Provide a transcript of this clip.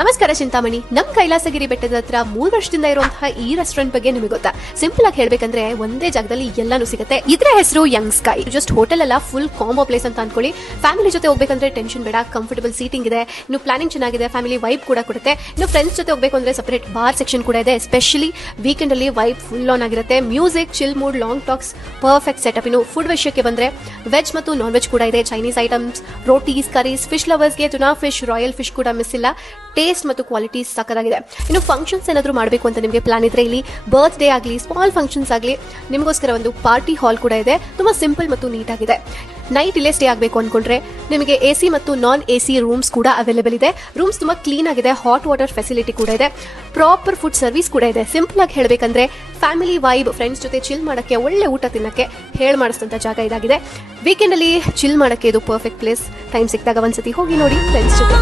ನಮಸ್ಕಾರ ಚಿಂತಾಮಣಿ. ನಮ್ ಕೈಲಾಸಗಿರಿ ಬೆಟ್ಟದ ಹತ್ರ ಮೂರ್ ವರ್ಷದಿಂದ ಇರುವಂತಹ ಈ ರೆಸ್ಟೋರೆಂಟ್ ಬಗ್ಗೆ ನಿಮಗೆ ಗೊತ್ತಾ? ಸಿಂಪಲ್ ಆಗಿ ಹೇಳ್ಬೇಕಂದ್ರೆ ಒಂದೇ ಜಾಗದಲ್ಲಿ ಎಲ್ಲಾನು ಸಿಗುತ್ತೆ. ಇದ್ರ ಹೆಸರು ಯಂಗ್ ಸ್ಕೈ ಜಸ್ಟ್ ಹೋಟೆಲ್ ಎಲ್ಲ ಫುಲ್ ಕಾಂಬೋ ಪ್ಲೇಸ್ ಅಂತ ಅನ್ಕೊಳ್ಳಿ. ಫ್ಯಾಮಿಲಿ ಜೊತೆ ಹೋಗ್ಬೇಕಂದ್ರೆ ಟೆನ್ಷನ್ ಬೇಡ ಕಂಫರ್ಟಬಲ್ ಸೀಟಿಂಗ್ ಇದೆ. ಇನ್ನು ಪ್ಲಾನಿಂಗ್ ಚೆನ್ನಾಗಿದೆ ಫ್ಯಾಮಿಲಿ ವೈಬ್ ಕೂಡ ಕೊಡುತ್ತೆ. ಇನ್ನು ಫ್ರೆಂಡ್ಸ್ ಜೊತೆ ಹೋಗ್ಬೇಕು ಅಂದ್ರೆ ಸಪರೇಟ್ ಬಾರ್ ಸೆಕ್ಷನ್ ಕೂಡ ಇದೆ. ಎಸ್ಪೆಷಲಿ ವೀಕೆಂಡ್ ಅಲ್ಲಿ ವೈಬ್ ಫುಲ್ ಆನ್ ಆಗಿರುತ್ತೆ. Music chill mood long talks perfect setup ಇನ್ನು ಫುಡ್ ವಿಷಯಕ್ಕೆ ಬಂದ್ರೆ ವೆಜ್ ಮತ್ತು ನಾನ್ ವೆಜ್ ಕೂಡ ಇದೆ. Chinese items rotis curries fish ಲವರ್ಸ್ಗೆ tuna fish royal fish ಕೂಡ ಮಿಸ್ ಇಲ್ಲ. ಟೇಸ್ಟ್ ಮತ್ತು ಕ್ವಾಲಿಟಿ ಸಕ್ಕದಾಗಿದೆ ಇನ್ನು ಫಂಕ್ಷನ್ಸ್ ಏನಾದರೂ ಮಾಡಬೇಕು ಅಂತ ನಿಮಗೆ ಪ್ಲಾನ್ ಇದ್ರೆ ಇಲ್ಲಿ ಬರ್ತ್ ಡೇ ಆಗಲಿ ಸ್ಮಾಲ್ ಫಂಕ್ಷನ್ಸ್ ಆಗಲಿ, ನಿಮಗೋಸ್ಕರ ಒಂದು ಪಾರ್ಟಿ ಹಾಲ್ ಕೂಡ ಇದೆ. ತುಂಬಾ ಸಿಂಪಲ್ ಮತ್ತು ನೀಟ್ ಆಗಿದೆ. ನೈಟ್ ಇಲ್ಲೇ ಸ್ಟೇ ಆಗಬೇಕು ಅನ್ಕೊಂಡ್ರೆ ನಿಮಗೆ ಎ ಸಿ ಮತ್ತು ನಾನ್ ಎ ಸಿ ರೂಮ್ಸ್ ಕೂಡ ಅವೈಲೇಬಲ್ ಇದೆ. ರೂಮ್ಸ್ ತುಂಬಾ ಕ್ಲೀನ್ ಆಗಿದೆ ಹಾಟ್ ವಾಟರ್ ಫೆಸಿಲಿಟಿ ಕೂಡ ಇದೆ. ಪ್ರಾಪರ್ ಫುಡ್ ಸರ್ವಿಸ್ ಕೂಡ ಇದೆ. ಸಿಂಪಲ್ ಆಗಿ ಹೇಳಬೇಕಂದ್ರೆ ಫ್ಯಾಮಿಲಿ ವೈಬ್ ಫ್ರೆಂಡ್ಸ್ ಜೊತೆ ಚಿಲ್ ಮಾಡೋಕ್ಕೆ, ಒಳ್ಳೆ ಊಟ ತಿನ್ನಕ್ಕೆ ಹೇಳಿ ಮಾಡಿಸಿದಂಥ ಜಾಗ ಇದಾಗಿದೆ. ವೀಕೆಂಡ್ ಅಲ್ಲಿ ಚಿಲ್ ಮಾಡೋಕ್ಕೆ ಇದು ಪರ್ಫೆಕ್ಟ್ ಪ್ಲೇಸ್ ಟೈಮ್ ಸಿಕ್ಕಿದಾಗ ಒಂದ್ಸತಿ ಹೋಗಿ ನೋಡಿ ಫ್ರೆಂಡ್ಸ್ ಜೊತೆ.